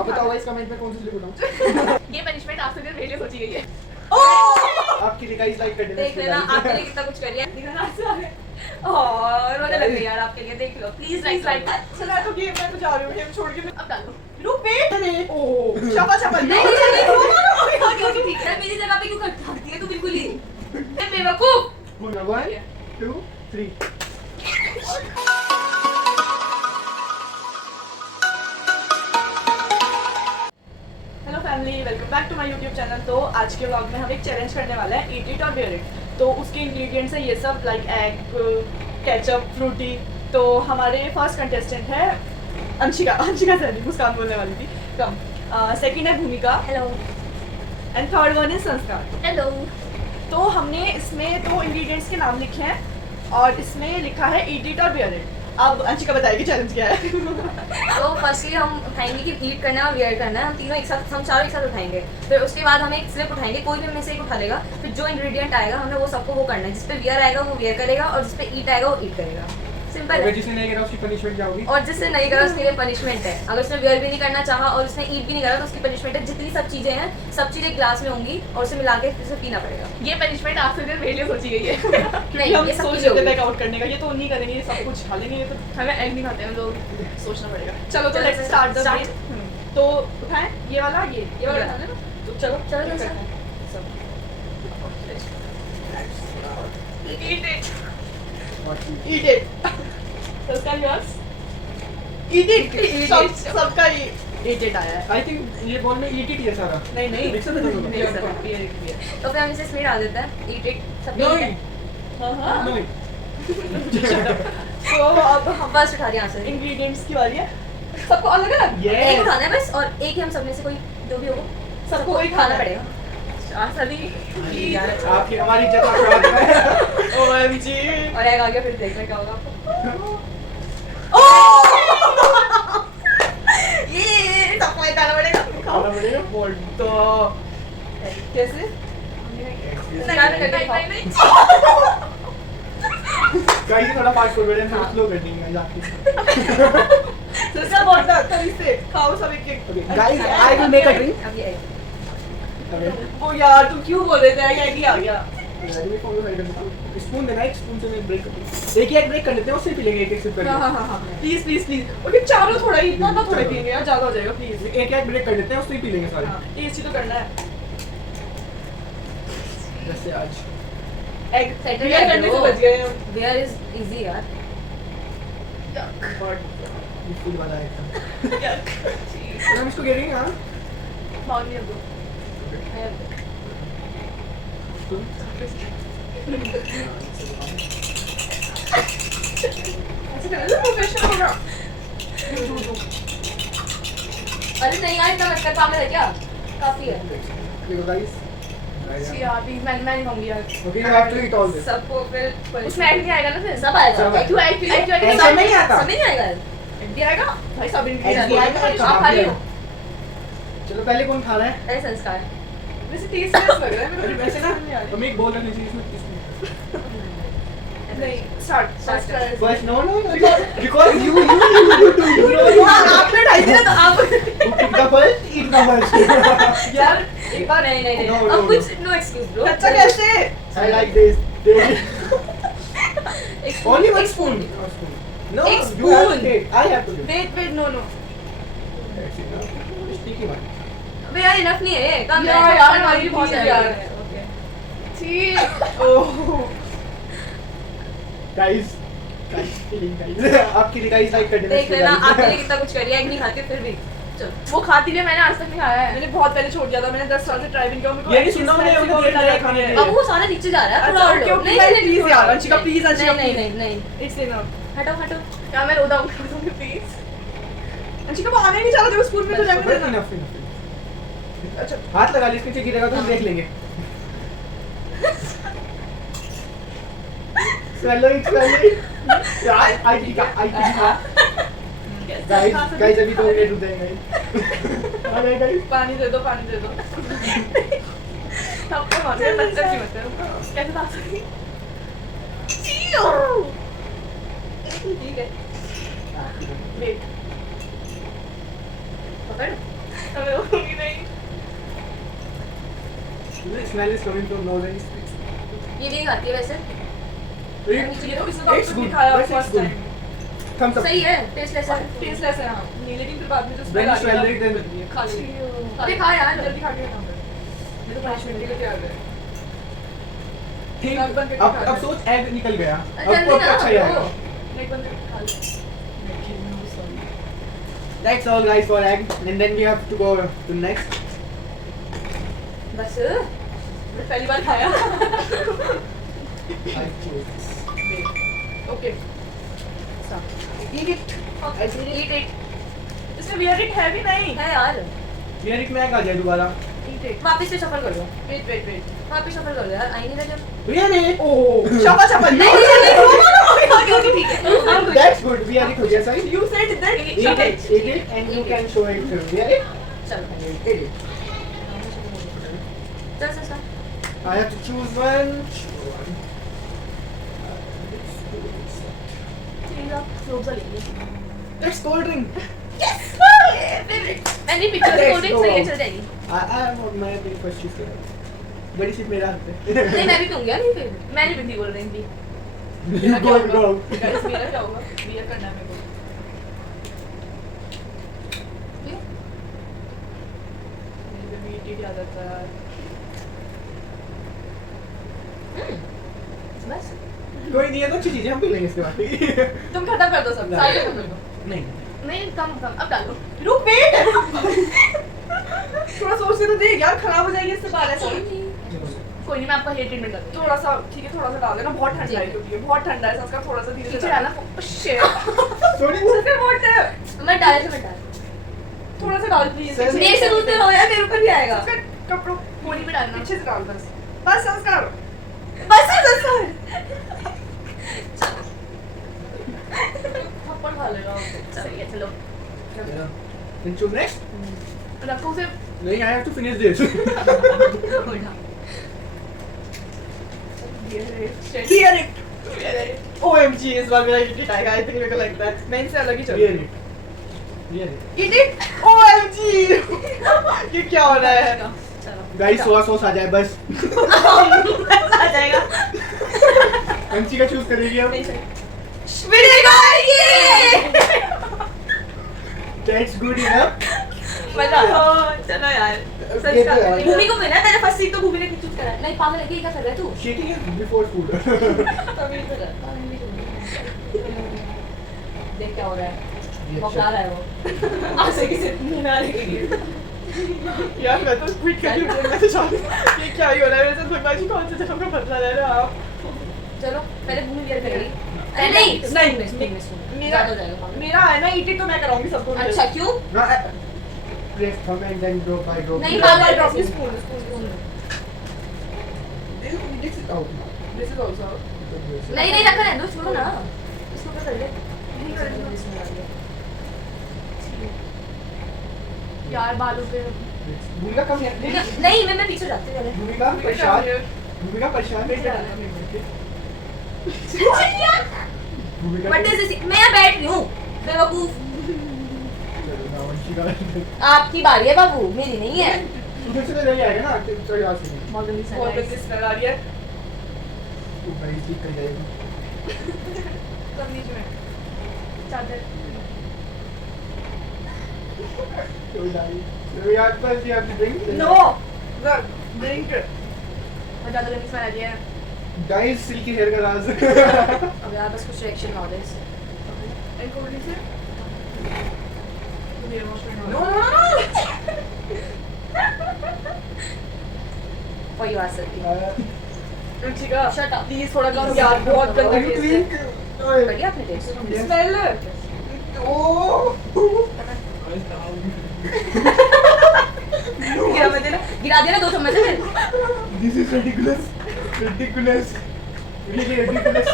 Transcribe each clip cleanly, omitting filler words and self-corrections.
आप बताओ guys comment में कौन सी स्लिप उठाऊं। ये पनिशमेंट आज से पहले सोची गई है। आपके लिए गाइस लाइक कर देना। देख लेना आपके लिए कितना कुछ कर रही है। दिखाना और रोने लग गई यार आपके लिए। देख लो प्लीज लाइक चला तो गेम में तो जा रही हूं, गेम छोड़ के अब डालो। रुक वेट ओह शाबाश नहीं ओके ठीक है। मेरी जगह पे क्यों करती है तू बिल्कुल ही बेवकूफ। 1 2 3 hello family, welcome back to my YouTube channel. तो आज के व्लॉग में हम एक चैलेंज करने वाले हैं, ईट इट और बेयर इट। तो उसके इंग्रेडिएंट्स है ये सब, लाइक एग, केचप, फ्रूटी। तो हमारे फर्स्ट कंटेस्टेंट है अंशिका सैनी, मुस्कान बोलने वाली थी कम। सेकंड है भूमिका, hello and third one is संस्कार। हेलो। तो हमने इसमें 2 इंग्रेडिएंट्स के नाम लिखे हैं और इसमें लिखा है ईट इट और बेयर इट। अब अंशिका बताएगी चैलेंज क्या है। तो फर्स्टली हम उठाएंगे कि ईट करना है और वियर करना है। हम तीनों एक साथ, हम चारों एक साथ उठाएंगे। फिर उसके बाद हम एक स्लिप उठाएंगे, कोई भी में से एक उठा लेगा। फिर जो इंग्रेडिएंट आएगा हमें वो सबको वो करना है। जिस पे वियर आएगा वो वियर करेगा और जिस पे ईट आएगा वो ईट करेगा। सिंपल है। जिसने नहीं करा उसकी पनिशमेंट क्या होगी? और जिससे नहीं करा उसके लिए पनिशमेंट है। अगर उसने वियर भी नहीं करना चाहा और उसने ईट भी नहीं करा तो उसकी पनिशमेंट है। जितनी सब चीजें हैं सब चीजें ग्लास में होंगी और उसे मिला के फिर से पीना पड़ेगा। ये पनिशमेंट आज से पहले सोची गई है। नहीं हम ये सब सोच चीजें रहे थे होगी। बैकआउट करने का, ये तो नहीं करेंगे, ये सब कुछ खा लेंगे। ये तो हमें एग नहीं खाते हैं लोग, सोचना पड़ेगा। चलो तो लेट्स स्टार्ट द गेम। तो उठाएं ये वाला, ये वाला उठाना है ना। तो चलो चलो करते चलो हैं। सब eat it eat it सबका yours eat it सबका eat it आया है। आई थिंक ये बॉल में ईट ही है सारा। नहीं मिक्सर में दोनों। नहीं सर तो फिर हम इसे इसमें डाल देते हैं। ईट इट सब नहीं हाँ नहीं तो अब हम फर्स्ट उठा दिया यहाँ से। इंग्रेडिएंट्स की बारी है। सबको अलग अलग एक उठाना है बस और एक ही हम सब में से कोई जो भी होगा सबको वही खाना पड़ेगा। सभी आपकी हमारी इज्जत आप खराब कर रहे हैं। OMG और एक आगे फिर देखना क्या होगा आपको। ये सबको एक खाना पड़ेगा। खाना पड़ेगा बोल तो कैसे नहीं गाइस थोड़ा फास्ट फॉरवर्ड है, थोड़ा स्लो कर देंगे आपकी। सिस्टर बहुत तरीके से खाओ सब एक एक। Guys I will make a drink. अब ये ओ यार तू क्यों बोल रहे थे एक ही आ गया। स्पून देना, एक स्पून से मैं ब्रेक कर दूं। एक ब्रेक कर लेते हैं, उससे पी लेंगे एक सिप करके। हाँ प्लीज प्लीज प्लीज। ओके चारों थोड़ा ही, इतना ना थोड़ा पिएंगे यार, ज्यादा हो जाएगा प्लीज। एक ब्रेक कर लेते हैं, उससे ही पी लेंगे सारे। टेस्टी तो करना है। जैसे आज एग Settle बियर है करने से bro। बच गए हम। वेयर इज इजी यार। ये फूल वाला है एकदम। Yuck. हम इसको गिरेंगे हां। मांग लिया दो। अच्छा कर प्रोफेशनल होगा। अरे नहीं यार इतना मत कर, पागल है क्या? काफी है। देखो गाइस यार प्लीज मैं नहीं खाऊंगी यार। Okay you have to eat all this. सबको फिर उसमें एग नहीं आएगा ना फिर? सब आएगा। सब तू एग ऐसा नहीं आता। सब नहीं आएगा। एग आएगा भाई, सब Egg इंग्रेडिएंट्स भी आएगा, आप खा रही हो। चलो पहले कौन खा रहा है? अरे संस्कार। वैसे टेस्टलेस लग रहा है मेरे को। वैसे ना नहीं आ रही। हम एक बोल रहे थे इसमें नहीं start first no because you आपने ढाई दिया तो आप ईट द फर्स्ट यार एक बार नहीं नहीं नहीं No, अब no, कुछ नो एक्सक्यूज ब्रो। कच्चा कैसे? I like this only one एक स्पून नो एक you have spoon. To take I have to wait no sticky one अबे यार इनफ नहीं है कम है। यार हमारी बहुत है यार। ओके ठीक ओह गाइस गाइस आपके लिए गाइस लाइक कर देना। देख लेना आपके लिए कितना कुछ कर रही है। एग नहीं खाती फिर भी चलो। वो खाती है, मैंने आज तक नहीं खाया है। मैंने बहुत पहले छोड़ दिया था, मैंने 10 साल से ट्राई भी नहीं किया। मेरे को ये नहीं सुनना मैंने, ऐसी उन्हें बहुत देख लिया खाने के लिए। अब वो सारा नीचे जा रहा है थोड़ा अच्छा, और okay, लो। okay, please यार, अंशिका, please, अंशिका, नहीं please. नहीं It's enough. हटो हटो। क्या मैं रोदा कर दूंगी प्लीज? अंशिका वो आने ही नहीं चाह रहा, देखो स्पून में तो जाने देना। इनफ अच्छा हाथ लगा ले, इसके नीचे गिरेगा तो हम देख लेंगे। swallow it आई ठीक है गाइस अभी 2 मिनट रुक जाएंगे आ गए गाइस। पानी दे दो आपको मारने में बच्चा क्यों होता है? कैसे था ठीक है वेट पकड़। मैं रोकूंगी नहीं। The smell is coming from nose and ये भी नहीं खाती है वैसे। ये तो इसने तो It's आपको good. खाया It's first good. Time. thumbs up. सही है, टेस्टलेस है। टेस्टलेस है हाँ। नहीं लेकिन फिर बाद में जो When स्मेल you आ रही smell है it, then बदली है। खा ले। अरे खा यार। जल्दी खा के खा ये तो पनिशमेंट के लिए तैयार है। think नाक बंद करके खा अब ले। सोच egg निकल गया. अब जल्दी तो ना अच्छा ही खाओ। आएगा. नेक बंद करके खा ले। That's all guys for egg, and then we have to go to next. बस मैं पहली बार खाया। I choose this. Okay. Eat it. I said eat it इसमें वियरिट है भी नहीं। है यार। Here it में आ जाए दोबारा. Eat it. वापस से शफल कर दो। वेट। वापस शफल कर दो यार, आई नहीं रहा जब। Really? ओह शपा ओके ठीक है। That's good. We are it हो गया सही. You said that. Eat it, and you can show it. We are it. चलो Eat it. चल I have to choose one. Let's cold drink. मैंने picture Let's cold drink go. सही है, चल जाएगी। I am मैं भी first choose करा. बड़ी सिर्फ मेरा हाथ है. नहीं मैं भी पीऊंगी यार, नहीं फिर मैं नहीं पीती कोल्ड ड्रिंक भी। You go. Guys, मेरा क्या होगा? बियर करना है मेरे को। मेरे भी ईटी याद आता है। बस कोई नहीं है तो अच्छी चीज़ है, हम पी लेंगे इसके बाद. तुम खत्म कर दो सब सारे खत्म कर दो। नहीं. नहीं कम अब डालो। रुक वेट। थोड़ा सोचने तो दे यार, खराब हो जाएगी इससे बाल ऐसा। कोई नहीं, मैं आपका हेयर ट्रीटमेंट कर दूंगी। थोड़ा सा ठीक है, थोड़ा सा डाल देना, बहुत ठंडा है क्योंकि ये बहुत ठंडा है, इसका थोड़ा सा धीरे से पीछे डालना। Shit Sorry. उससे बहुत मैं डाले तो मैं डाल। थोड़ा सा डाल प्लीज सर, मेरे से दूर रहो यार, मेरे ऊपर भी आएगा। कपड़ों होली पे डालना। पीछे से डाल बस बस संस्कार बस थप्पड़ खा लेगा सही है, चलो। Then choose next. रखो उसे नहीं, I have to finish this. Beer it OMG इस बार मेरा इट आएगा, आई थिंक मेरे को लगता है मैं इनसे अलग ही Beer चलूंगी। it. Beer it. Eat it OMG ये क्या हो रहा है? चलो Guys, sauce आ जाए बस. आ जाएगा। MC का choose करेगी अब. नहीं सही मिलेगा ये। That's good enough. मजा आया। चलो यार। ये तो यार. भूमि को मिला, मैंने फर्स्ट सीट तो भूमि ने चूज करा। नहीं पागल है क्या कर रहा है तू? Shaking it before food. तभी तो देख क्या हो रहा है। बौखला रहा है वो। आसे किसे मुंह में आने के लिए। यार मैं तो क्विट कर दूँ, मैं तो चाहती हूँ ये क्या ही हो रहा है मेरे साथ। भगवान जी कौन से जन्म का बदला ले रहे हो आप? चलो पहले भूमि वियर करेगी। अरे नहीं मेरा हो जाएगा। मेरा है ना ईटी तो मैं कराऊंगी सबको। अच्छा क्यों? No, press thumb and then drop by drop. नहीं, बार बार-बार drop drop. Spoon This is out. This is also नहीं नहीं रखा है, दो छोड़ो ना। इसको क्या कर ले? नहीं करेंगे। इसमें डाल दे। यार बालों पे भूमिका कम है. नहीं मैं पीछे जाती हूँ पहले। भूमिका प्रसाद. भूमिका प्रसाद. भूमिका. What is this? मैं यहाँ बैठ रही हूँ बेवकूफ। आपकी बारी है बाबू, मेरी नहीं है। उधर से तो नहीं आएगा ना. तो यहाँ से. बहुत गंदी बहुत स्मेल गंदी स्मेल आ रही है। तो भाई ठीक कर जाएगी. सब नीचे में चादर कोई नहीं. तो यार बस ये आप ड्रिंक. नो ड्रिंक बहुत ज्यादा गंदी स्मेल आ रही है। गाइस सिल्की हेयर का राज. अब यार बस कुछ रिएक्शन ना हो जाए इससे। एंड कोल्ड ड्रिंक से ये emotional No, For you are Sati. ठीक है Shut up. प्लीज थोड़ा कम यार, बहुत गंदा you टेस्ट drink? कर लिया आपने टेस्ट? Yes. Smell Oh. गिरा देना 2 चम्मच में। This is ridiculous. Ridiculous. Really ridiculous.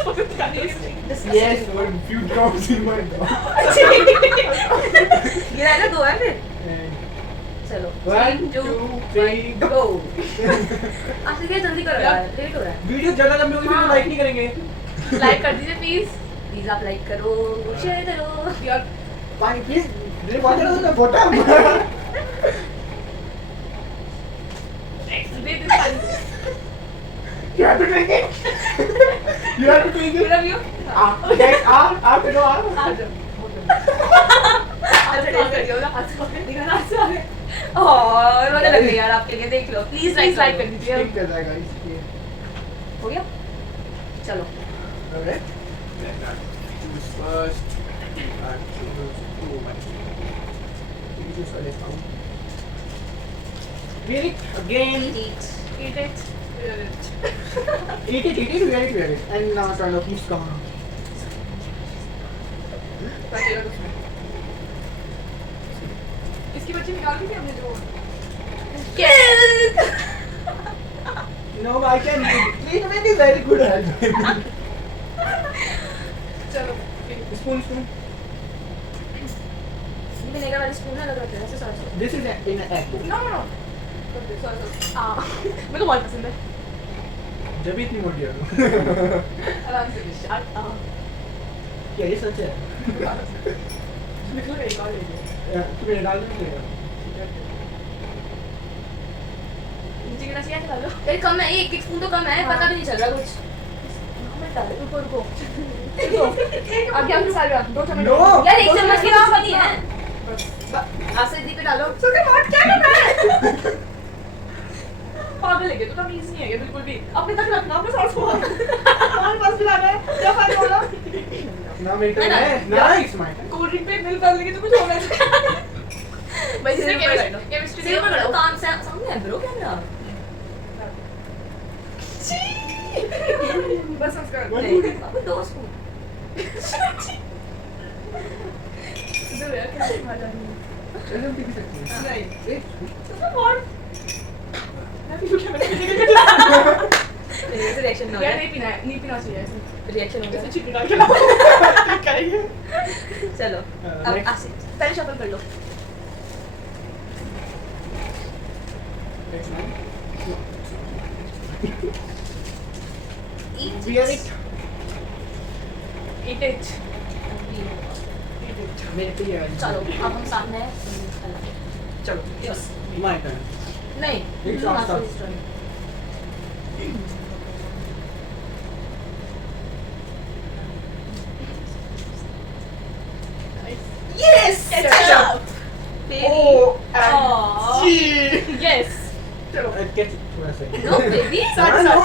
Yes, one few drops in my mouth. गिरा है ना 2 है फिर। चलो 1, 2, 3, go. गो। आशिक ये जल्दी करो यार, लेट हो रहा है। वीडियो ज्यादा लंबी होगी तो लाइक नहीं करेंगे. लाइक कर दीजिए प्लीज आप लाइक करो, शेयर करो। यार पानी प्लीज. मेरे वाटर ना bottom. You have to take it. मेरा व्यू Guys, करो आ जाओ अच्छा टेस्ट करिए ना और रोने लग गई यार आपके लिए, देख लो प्लीज प्लीज लाइक कर ठीक दीजिए कर जाएगा इसलिए. हो गया चलो Alright. Then choose first. Choose two. Choose for this one. Wear it again. eat eat it wear it Eat it, wear it. And now turn off. Please come on. काटिएगा तो उसमें इसकी बच्ची निकाल दी थी हमने जो No, I can. Treatment is very good. चलो Spoon. ये विनेगर वाली स्पून है, लग रहा है ऐसे sauce. This is in an egg. No no मेरे को बहुत पसंद है जब इतनी मोटी हो. आराम से क्या ये सच है? निकल गई बाहर ले तुम्हें डाल दूँ क्या? नीचे गिरा चाहिए क्या डालो फिर कम है, एक स्पून तो कम है, हाँ. पता भी नहीं चल रहा कुछ. मैं डाल ऊपर को आगे आगे सारे दो चम्मच No. यार एक चम्मच की जरूरत नहीं है. आसे दी पे डालो तो क्या बात क्या कर रहा है पागल है क्या? तो तमीज नहीं है ये बिल्कुल भी. अपने तक रखना, अपने साथ को हमारे पास भी लाना है क्या फायदा वाला ना मेरे है ना? है. Nice, my. कोल्ड ड्रिंक पे मिल डाल देंगे तो कुछ होगा नहीं भाई जिसने केमिस्ट्री सिर्फ पकड़ो, काम से सामने है ब्रो कैमरा. बस उसका नहीं अब 2 स्पून. इधर यार क्या खा जानी है चलो पी सकते हैं. नहीं एक तो बहुत मैं भी उठा मैंने ऐसे रिएक्शन हो यार गया, नहीं पीना चाहिए ऐसे रिएक्शन हो ऐसे गया. चिकन डाल के क्लिक करेंगे चलो अब next. आसिफ पहले शफल कर लो Next one. eat Wear it. eat it मेरे पे ये है. चलो अब हम सामने हैं. चलो. Yes. My turn. नहीं एक साथ साथ. Yes! Ketchup. Oh, Aw. and yes चलो कैसे थोड़ा सा. No baby. No, no,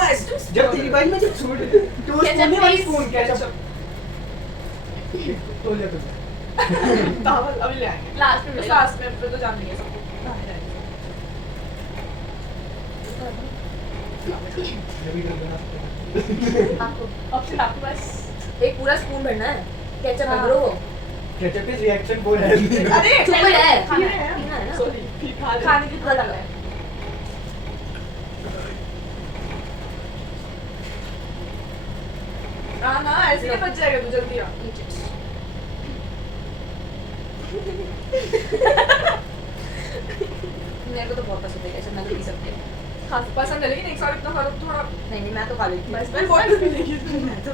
जब तेरी बारी में जब छोड़ दे तो Ketchup, स्पून वाली please. स्पून कैचअप तो ले तो चावल अभी ले आएंगे लास्ट में लास्ट में तो जान लेंगे सबको जब भी कर देना. आपको ऑप्शन आपके पास एक पूरा स्पून भरना है केचप है bro. Ketchup is reaction for health. अरे सुपर है, खाना पीना है ना. सॉरी खाने की पता लगा है ना ऐसे नहीं बच जाएगा तू जल्दी आ Eat it. मेरे को तो बहुत पसंद है केचप, मैं तो पी सकती हूँ. खा पसंद है लेकिन एक साथ इतना खा लो तो थोड़ा नहीं मैं तो खा लेती हूँ. बस बहुत मिलेगी मैं तो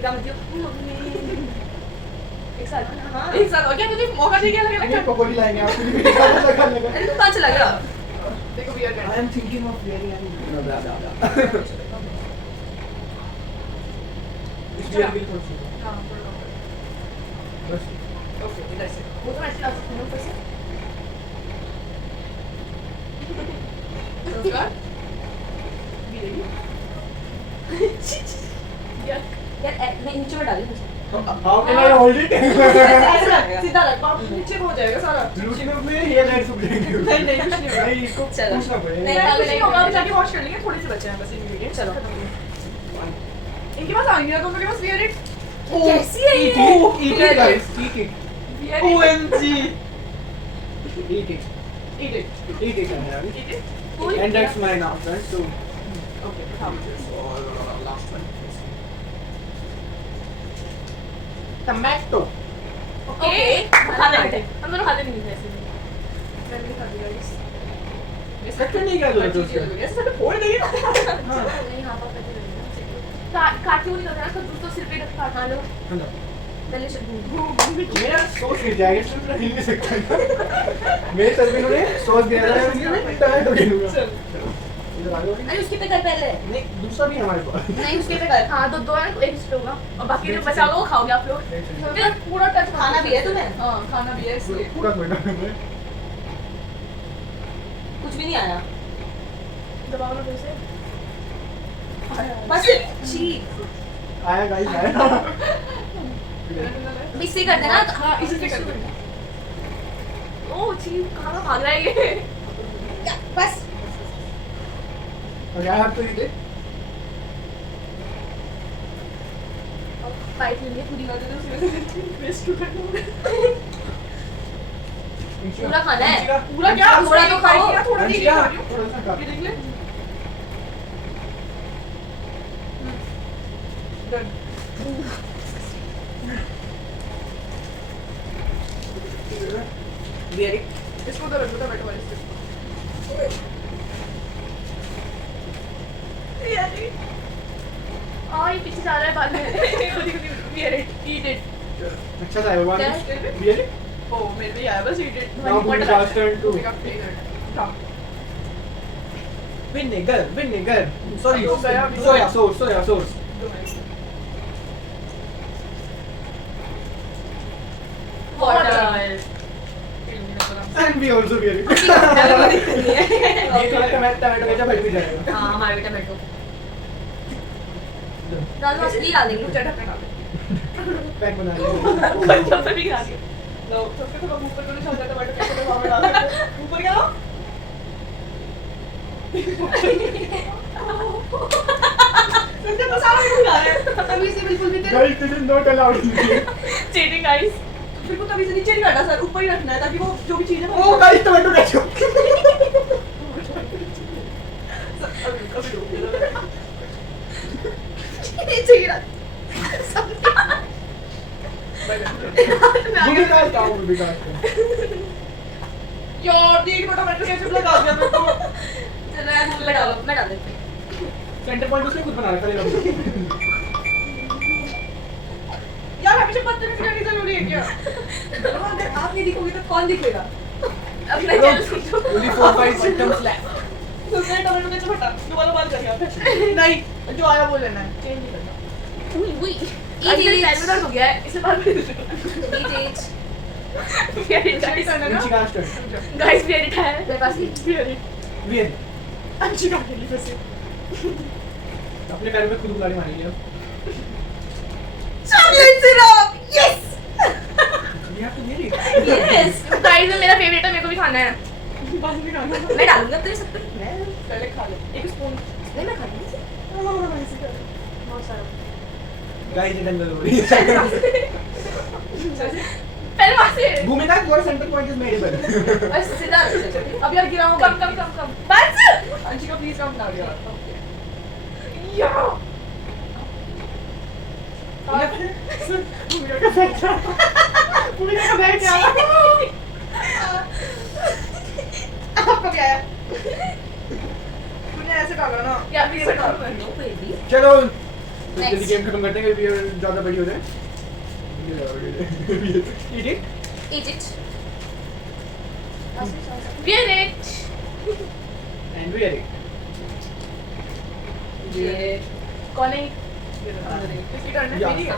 क्या मत एक साथ हाँ. एक साथ और क्या तुझे मौका दे गया ये लगा पकौड़ी लाएंगे आपके लिए भी खाना लगा लगा. अरे तू कहाँ चला गया? देखो बियर कर I am thinking of wearing an blah blah blah. इस बियर बिल थोड़ा सा. हां थोड़ा बस. ओके इधर से वो तो ऐसे ला सकते हैं ऊपर से नमस्कार बियर यार मैं नीचे में डाली हूँ. How can I hold it? ऐसे रख सीधा रख पाप नीचे हो जाएगा सारा लूटने में ये लाइट सब देंगे. नहीं नहीं कुछ नहीं होगा नहीं इसको चलो. पूछना पड़ेगा. नहीं, नहीं कुछ नहीं होगा हम जाके वॉश कर लेंगे थोड़े से बचे हैं बस इंग्रेडिएंट चलो. इनके पास आएंगे ना तुम लोग के पास बियर इट कैसी है Eat ये? it, eat it guys, eat it. Beer OMG. Eat it, eat it eat it Anurag. eat it And that's my now, right? So, okay have this last one. Tomato. Okay खाने नहीं थे हम दोनों खाते नहीं थे ऐसे मैं भी खा लिया इस कट करने की क्या जरूरत है उसके? ऐसे सब फोड़ देंगे हाँ. नहीं हाँ पापा की लगी. काट क्यों नहीं करना उसका दूध तो सिर पे रखा खा लो हेलो. पहले से मेरा सॉस गिर जाएगा इसमें पूरा हिल नहीं सकता. मेरे सर पे इन्होंने सॉस गिरा है, मैं टमाटो गिरूंगा. चल इधर आ जाओ। अरे उसके पे कर पहले। नहीं दूसरा भी है हमारे पास। नहीं उसके पे कर। हाँ तो दो है ना, एक इस पे होगा और बाकी जो बचा वो खाओगे आप लोग। फिर पूरा टच खाना भी है तुम्हें? हाँ खाना भी है इसलिए। पूरा कोई ना कुछ भी नहीं आया। दबाओ ना फिर से। बस छी। आया गाइस आया। इससे कर देना। हाँ इसी से कर दो। ओह छी कहाँ भाग रहा है ये? बस और यार आप तो ये पाइप लेंगे पूरी ना दे उसी में से वेस्ट कर दूँगा। पूरा खाना है। पूरा क्या? थोड़ा तो खाओ। थोड़ा नहीं खा रही हूँ। थोड़ा सा खा। ये देख ले। Done. वेरी इसको तो रख दो टमाटो वाले से। यार ये पीछे जा रहा है बाद में। Eat it. अच्छा था वो क्या? वेरी Oh मेरे भी आया बस eat it. Now What Bhumi a- Da's turn to- Pick up favorite. Come. vinegar sorry हो गया, अभी soya sauce दो minute. Water. and we also very ये थोड़ा टमाटो केचप हट भी जाएगा हाँ हमारे भी टमाटो। दाल मछली डाल देंगे। चटक डाल दे। पैक बना लिया कंचम पे भी खा के। लो सबसे थोड़ा ऊपर को नहीं चलता टमाटो कैसे तो वहाँ डाल दो। ऊपर क्या लो? तुमने मसाला क्यों खा रहे हो? तभी से बिल्कुल भी तेरे guys this is not allowed cheating guys. फिर को तभी से नीचे नहीं काटा सर, ऊपर ही रखना है ताकि वो जो भी चीजें oh guys tomato ketchup नीचे गिरा। Bhumi Da's down Bhumi Da's down यार देख टमाटो केचप लगा दिया मेरे को। चलो यार मैं डालो। मैं डाल देती हूँ। सेंटर पॉइंट उसने खुद बना रखा है यार हमेशा पत्ते में फिरनी जरूरी है क्या? अगर आप नहीं दिखोगे तो कौन दिखेगा? अपना चैनल only 4-5 symptoms left दूसरे टमाटो केचप हटा, दोबारा बात करिए आप। नहीं, जो आया वो लेना है, चेंज नहीं करना। उई उई। आज मेरे Eat पैर में दर्द हो गया है, इसे बात कर it. Michigan's turn गाइस भी एडिट है। मेरे पास ही। भी एडिट। Weird अच्छी काट ली वैसे। अपने पैरों पे खुद बुलाने मारी लिया chocolate syrup, yes. you have to get it Yes. Guys मेरा फेवरेट है, मेरे को भी खाना है। बाद में खाना। मैं डालूंगा तेरे सब पे। मैं पहले खा ले। एक स्पून। नहीं मैं खाऊंगी। बहुत सारा। guys ये दंगल हो रही है पहले वहाँ से। Bhumi Da your center point is made बस सीधा। अब यार गिरा हूँ। कम। बस। अंशिका प्लीज कम ना यार। यार। भूमिका का बैग क्या? भूमिका का बैग क्या? आपका क्या है? तूने ऐसे डाला ना? यार भी ऐसे डाल। No baby. चलो Next. जल्दी गेम खत्म करते हैं कि ज्यादा बड़ी हो जाए eat it Eat it. Wear it. and wear it ये कौन है? इसकी टर्न है Yeah. मेरी है।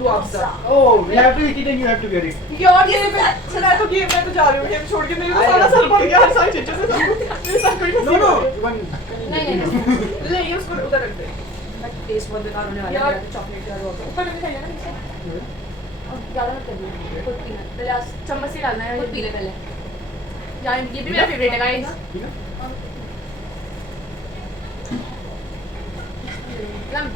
oh you have to eat it and you have to wear it यार ये मैं तो जा रही हूँ गेम छोड़ के मेरे को सारा सर पड़ गया हर सारी चीजों से मेरे सर पे no one नहीं ले ये उसको उधर रख दे टेस्ट बहुत बेकार होने वाला यार है। चॉकलेट यार वो ऊपर में खाइए ना नीचे ज़्यादा मत कर दो। खुद पीना। पहले आज चम्मच से डालना है खुद पी ले पहले। यार ये भी मेरा फेवरेट है गाइस ठीक है लम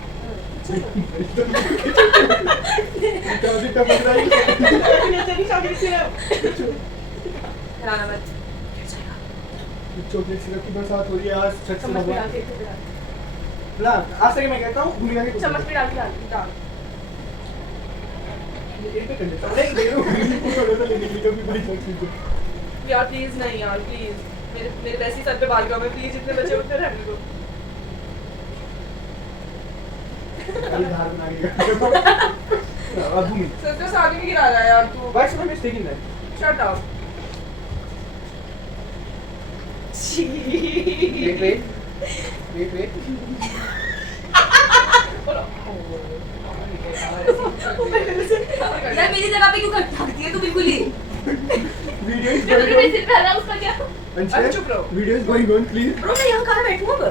इतना पक रहा है ये तेरी चॉकलेट सिरप खिलाना मत। चॉकलेट सिरप की बरसात हो रही है आज सच से चम्मच में भगवान डाल के डाल ला आज से मैं कहता हूँ भूमिका के चम्मच में डाल के डाल ये पे कर देता हूँ एक दे दो थोड़ा सा लेने के लिए कभी बड़ी चॉकलेट यार प्लीज नहीं यार प्लीज मेरे वैसे ही सर पे बाल कम है प्लीज जितने बचे उतने रहने दो अरे धार बना के अब भूमि सर तो साथ में गिरा रहा है यार तू why should I be taking that shut up Wait. यार मेरी जगह पे क्यों ढकती है तू बिल्कुल ही? Video is जो going तुझे on. सिर पे हरा उसका क्या? Anshul, चुप रहो. Video is going on, please. Bro मैं यहाँ कहाँ बैठूँ अब?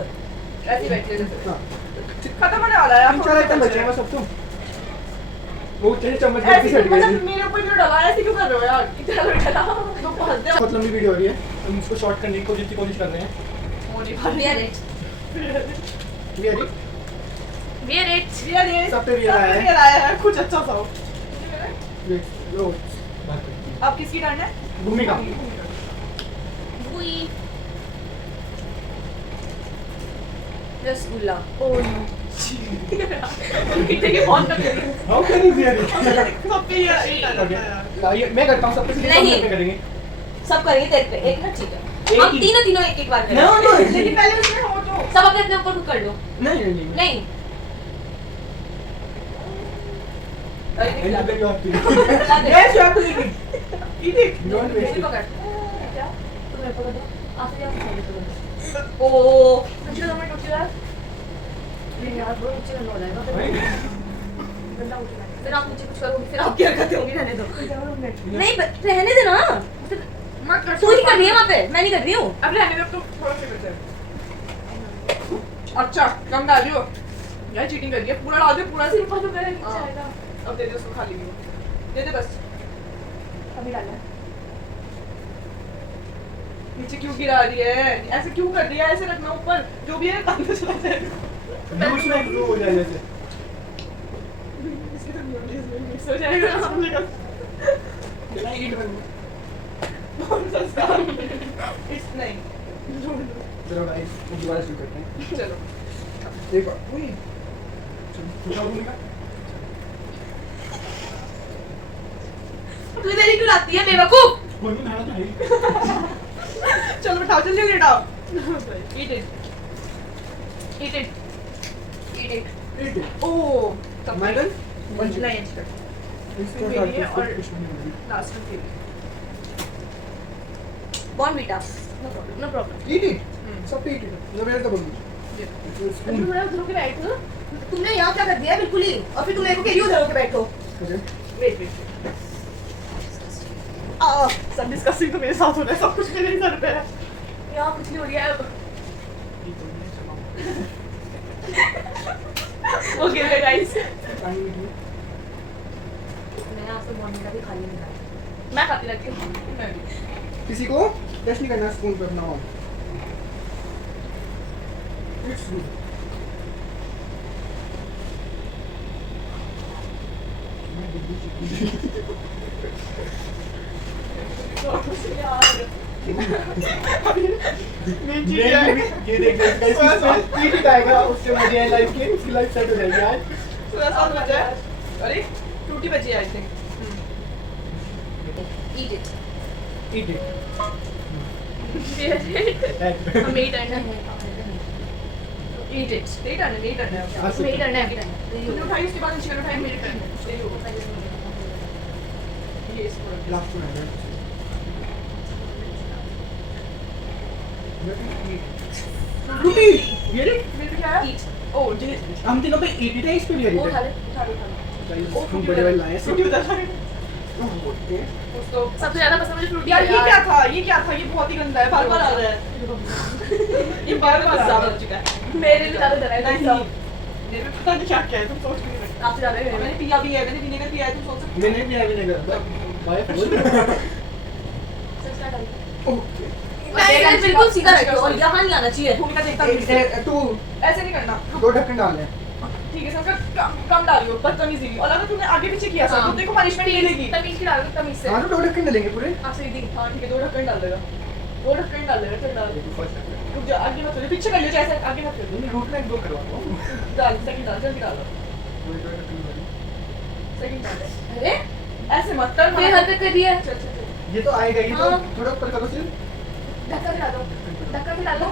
ऐसे ही बैठिए जैसे हाँ. खत्म होने वाला है। 3-4 आइटम बचे हैं बस अब तो. वो चलिए चम्मच ऐसे की क्यों सेट गई मतलब मेरे ऊपर क्यों डला ऐसे क्यों कर रहे हो यार? इतना बैठा था तो बहुत दे बहुत लंबी वीडियो हो रही है. हम इसको शॉर्ट करने की कोशिश कर रहे हैं. होने We are it. We are it. We are it. ये सब पे real आया है. real आया है कुछ अच्छा सा हो। Wait, लो. बात करते अब किसकी टर्न है? हैं. Bhumika. Ui. Rasgulla. Oh no. देखिए बहुत कर रही है। How can you be a it? सब पे ये Okay. मैं करता हूँ सब पे नहीं. करेंगे. सब करेंगे तेरे पे एक ना ठीक है एक हम ही. तीनों एक बार करें No, no. लेकिन पहले उसमें हो तो सब अपने अपने ऊपर खुद कर लो नहीं. नहीं And you have to. Yes, you have to eat it. Eat it. Don't waste it. पकड़ क्या तुम मेरे पकड़ दो आगे जाओ मैं पकड़ दो ओ कुछ तो मैं टूट रहा है। नहीं यार वो नीचे गंदा हो जाएगा Right? गंदा उठ रहा है। फिर आप मुझे कुछ करोगे फिर आप क्या करते होंगे रहने दो नहीं नहीं रहने देना मत कर तू ही कर रही है वहाँ पे मैं नहीं कर रही हूँ अब रहने दो तो थोड़ा सा करते हैं। अच्छा कम डाल दियो यार चीटिंग कर दिया पूरा डाल दे पूरा सिर्फ तो करे नीचे हाँ। आएगा अब दे दे उसको खा लीजिए दे दे बस अभी डालना नीचे क्यों गिरा रही है ऐसे क्यों कर रही है ऐसे रखना ऊपर जो भी है अंदर चला जाएगा Use में glue हो जाए जैसे. इसके तो मिक्स हो जाएगा Can I eat one? बहुत सस्ता इट्स नहीं चलो guys, दोबारा शुरू करते हैं. चलो एक बार. उई. चलो भूमिका. तू इधर ही क्यों लाती है बेवकूफ कोई नहीं खाना चाहिए. चलो बैठाओ जल्दी लेटाओ eat it eat it eat it Eat it. ओह तब My turn? नहीं अच्छा इसका मेरी है साथ और- कुछ नहीं होगी. लास्ट में तेरी Bournvita no problem no problem Eat it. सब पे eat it. No matter the bone. तुम थोड़ा उधर होके बैठो तुमने यहाँ क्या कर दिया बिल्कुल ही और फिर तुम मेरे को कह रही हो उधर होके बैठो वेट वेट सब डिस्कसिंग तो मेरे साथ हो रहा है सब कुछ मेरे ही सर पे है यहाँ कुछ नहीं हो रहा है ओके गाइस मैंने आपसे बॉर्नवीटा भी खाली नहीं खाया मैं खाती रहती हूँ मैं भी किसी को टेस्ट नहीं करना स्पून पे अपना. It's good. ये देख टीटी आएगा उससे मजे लाइफ के उसकी लाइफ सेट हो जाएगी आज. थोड़ा सा बचा है अरे टूटी बची है I think eat it Eat it. मेरी टर्न है ईट इट नहीं करना नहीं करना मेरी टर्न है तूने उठाई उसके बाद चिकन उठाई मेरी टर्न है ये इसको रख दे। लास्ट में ये रे मेरे पे क्या है eat ओह डिलीट हम तीनों पे eat it है इस पे भी वो eat उठा it ले हम बड़े वाले लाए फ्रूटी उधर था ओके उसको सबसे ज्यादा पसंद मुझे फ्रूटी यार ये क्या था ये बहुत ही गंदा है बार बार आ रहा है ये बार बार ज्यादा हो चुका है मेरे लिए ज्यादा डर है नहीं मेरे में पता नहीं क्या क्या है तुम सोच भी नहीं सकते आपसे ज्यादा है मैंने पिया भी है मैंने विनेगर पिया है तुम सोच सकते मैंने भी आगे नहीं करता बाय फुल ओके नहीं बिल्कुल सीधा रखो और यहाँ नहीं आना चाहिए भूमिका देखता हूँ तू ऐसे नहीं करना 2 ढक्कन डाल ले ठीक है संकर कम डालियो बदतमीजी और अगर तूने आगे पीछे किया सर तो तेरे को पनिशमेंट मिलेगी तमीज की डालो तमीज से हां तो 2 ढक्कन डालेंगे पूरे हाँ सीधी हाँ ठीक है 2 ढक्कन डाल देगा 2 ढक्कन डाल देगा चल डाल रुक जा आगे मत चलो पीछे कर लियो जैसे आगे मत कर नहीं रूट में 2 करवाता हूं डाल सेकंड डाल जल्दी डालो सेकंड डाल अरे ऐसे मत कर ये हरकत कर रही है चल चल चल ये तो आएगा ये तो हाँ। थोड़ा ऊपर करो सिर्फ ढक्कन दिला दो ढक्कन दिला दो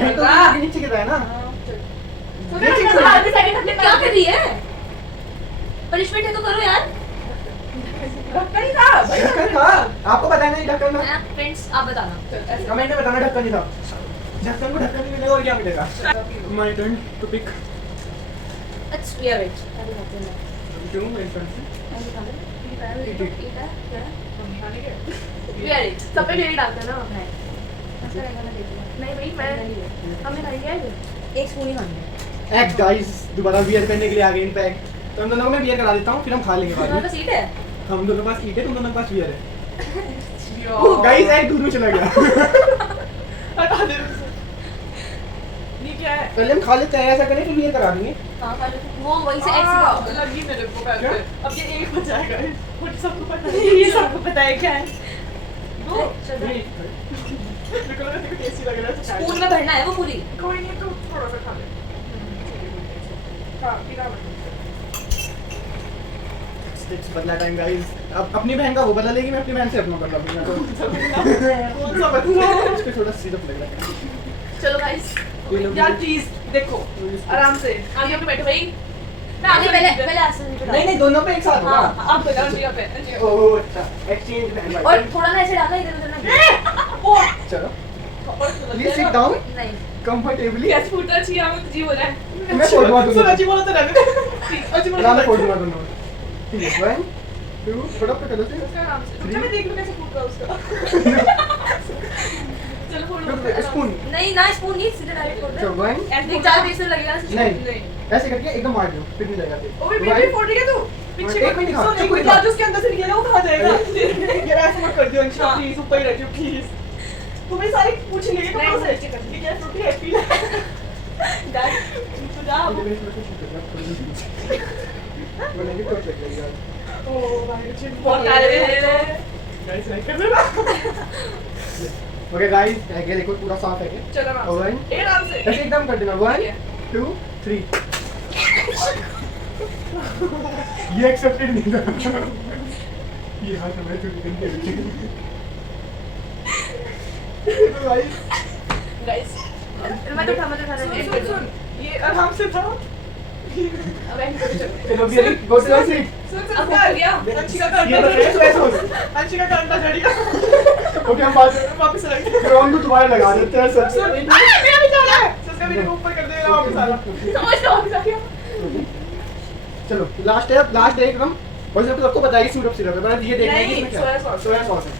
ये तो नीचे गिरा है ना ये ठीक से क्या कर रही है पनिशमेंट है तो करो यार ढक्कन ही था भाई ढक्कन था आपको बताया नहीं ढक्कन था फ्रेंड्स आप बताना चल ऐसे कमेंट में बताना ढक्कन नहीं था ढक्कन को ढक्कन नहीं मिलेगा और क्या मिलेगा? My turn to pick. It's weird. अरे होते हैं क्यों मेरे turn से? Weird. सब पे मेरी डालते हैं ना नहीं ऐसा रहेगा ना देखो नहीं भाई मैं हमने खाई है एक स्पून ही खानी है Egg guys, दोबारा वियर करने के लिए आ गए इन पैक। तो हम दोनों को मैं वियर करा देता हूँ, फिर हम खा लेंगे बाद तुम्हारे में। पास सीट है हम दोनों के पास ईट है, तुम दोनों के पास वियर है। यो गाइस एग दूध में चला गया। हटा दे उसे ये क्या है पहले हम खा लेते हैं, ऐसा करें फिर वियर करा देंगे। हाँ खा लो वो वहीं से हाँ, एक्स लगी मेरे को पैर क्या? पे अब ये एक हो जाएगा वो सबको पता है ये सबको पता है क्या है दो नहीं, मेरे को लगा तेरे को टेस्टी लग रहा है तो खा स्पून ले। में भरना है वो पूरी कोई नहीं तो थोड़ा सा खा ले हाँ पीना मत स्टिक्स बदला टाइम गाइस। अब अपनी बहन का वो बदला लेगी, मैं अपनी बहन से अपना बदला लूंगा। तो कौन सा बदला इस पे थोड़ा सिरप लग रहा है। चलो गाइस यार प्लीज देखो आराम से आगे पे बैठो भाई नहीं पहले पहले ऐसे नहीं नहीं, दोनों पे एक साथ होगा। हाँ, आप बताओ अंजिया पे अंजिया ओह अच्छा, एक्सचेंज बहन और भाई। थोड़ा ना ऐसे डालना इधर उधर ना चलो प्लीज सिट डाउन नहीं कंफर्टेबली। कैसे फूटा चाहिए हमें तो जी हो रहा है मैं फोड़ दूंगा तुमको। सुन अजी बोला तो रहने दे अजी बोला मैं फोड़ दूंगा दोनों। ठीक है 1 2 थोड़ा पे करो से। आराम से रुक जा, मैं देख लूं कैसे फूट रहा है उसका चलो फोड़ लो स्पून नहीं ना स्पून नहीं सीधे डायरेक्ट फोड़ दे चलो 1 ऐसे ज्यादा देर से लगेगा ना नहीं नहीं ऐसे करके एकदम मार दो, फिर नहीं जाएगा। ओ भी फोड़ रही है तू पीछे एक मिनट सुन एक मिनट आज उसके अंदर से निकलेगा वो कहां जाएगा ये ऐसे मत कर दियो अंशिका प्लीज ऊपर ही रखियो प्लीज तुम्हें सारी पूछेंगे कि कौन से ये क्या फ्रूटी है पी डैड तू जा वो नहीं तो चेक करेगा। ओ भाई चिप बहुत आ रहे हैं गाइस नहीं कर देना ओके गाइस, आगे देखो पूरा साफ है क्या? चलो आराम से ए आराम से ऐसे एकदम कर देना 1 2 3। ये एक्सेप्टेड नहीं था। ये हाथ में तो निकल के गाइस गाइस मैं तो उठा सुन ये आराम से था अब एंड कर चल चलो भी गो टू स्लीप। सुन अब क्या गया अंशिका का ये अंडा तो फ्रेश वैसे हो। अंशिका का अंडा जड़ गया ओके हम बात वापस रख दे ग्राउंड को दोबारा लगा देते हैं सर। सुन मेरा भी जा रहा है सस्का मेरे को ऊपर कर देगा वापस आ रहा समझ लो वापस आ गया चलो लास्ट है, लास्ट है एकदम। और सब सबको पता है कि सिरप सिरप है, पर ये देखना है कि इसमें क्या सोया है। सॉस सोया सॉस है।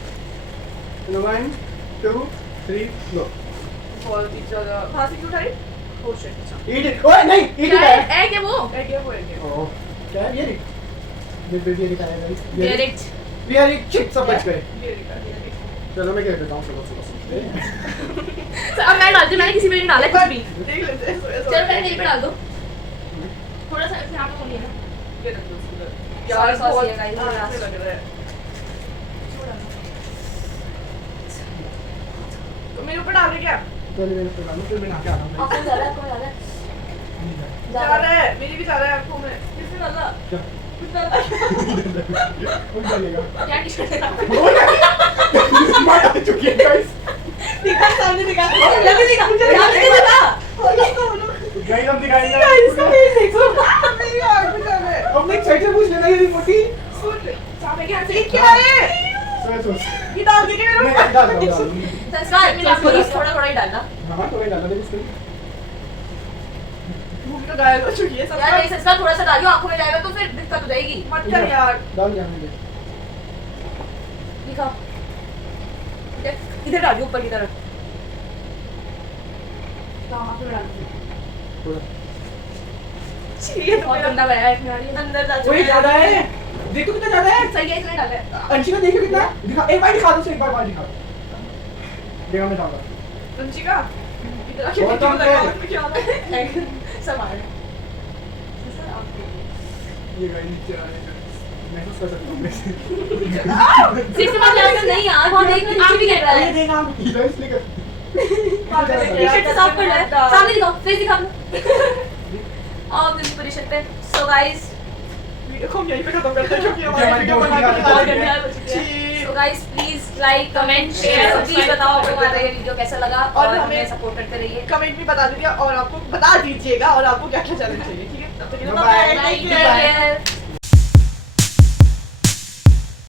चलो 1 2 3 लो बहुत ही ज्यादा फांसी क्यों उठाई ओ शिट ईट इट। ओए नहीं ईट इट है। है क्या वो है क्या वो है क्या ओह क्या है ये बेबी ये है गाइस। डायरेक्ट वी आर एक चिप सब बच गए। ये निकाल चलो मैं क्या करता हूं चलो चलो अब मैं डालती मैंने किसी पे नहीं डाला कुछ भी देख लेते हैं सोया सॉस चलो पहले यहीं पे डाल दो थोड़ा सा यहाँ पे खोलिए ना ये रख दो उसको सोया यार सॉस बहुत ही है guys, आराम से last। लग रहा है तो मेरे ऊपर डाल दे क्या पहले मैंने पकड़ा लो, फिर मैं नहा के आता हूं। आपको ज़्यादा आपको ज़्यादा जा रहा है मेरी भी जा रहा है आंखों में किसने डाला क्या कुछ डाला वो डालेगा। क्या टी-शर्ट है मार आ चुकी है गाइस। दिखा सामने दिखा जल्दी दिखा जल्दी दिखा गाइस हम दिखाएंगे। इसको नहीं देखो मेरी आंख में जा रहा है अपने एक साइड से पूछ लेना ये रिपोर्टी। सुन सामने के हाथ से ये क्या है सोया सॉस। ये डाल देंगे मेरे नहीं ऊपर डाल दो डाल दो। संस्कार प्लीज थोड़ा थोड़ा ही डालना हां तो मैं डाल दे इसको। भूख तो घायल हो चुकी है सब यार नहीं संस्कार थोड़ा सा डालियो आंखों में जाएगा तो फिर दिक्कत हो जाएगी मत कर यार डाल दिया मैंने। दिखा इधर डालियो ऊपर की तरफ कहां पे डाल थोड़ा ये तो बहुत मेरा गंदा बनाया है इसने वाली अंदर जा ओए चुका ज्यादा है, देखो कितना ज्यादा है। सही है इसने डाला है अंशिका देखो कितना दिखा, एक बार दिखा दो, एक बार दिखा दो। देखो मैं डालूंगा। अंशिका इधर आके बहुत देखो कम लगा है। क्या होता है संभाल ये गाइस नीचे आ रहा है। महसूस कर सकता हूं मैं। सिर्फ मत लाकर नहीं यार वहां देख नीचे भी गिर रहा ये है देख आप इधर इसलिए कर। टी-शर्ट साफ कर ले सामने दिखाओ फेस दिखा अपना आप दिल्ली पोजीशन पे सो गाइस वीडियो को हम यहीं पे खत्म करते हैं क्योंकि हमारी हमारी वीडियो बहुत बनाने ही की ज्यादा बहुत है। घंटे हो चुके हैं so guys please like comment share please बताओ आपको हमारा ये वीडियो कैसा लगा और और हमें हमें सपोर्ट करते रहिए कमेंट भी बता दीजिए और आपको बता दीजिएगा और आपको क्या क्या चैलेंज चाहिए ठीक है तब तक के लिए Bye-bye. Bye Bye.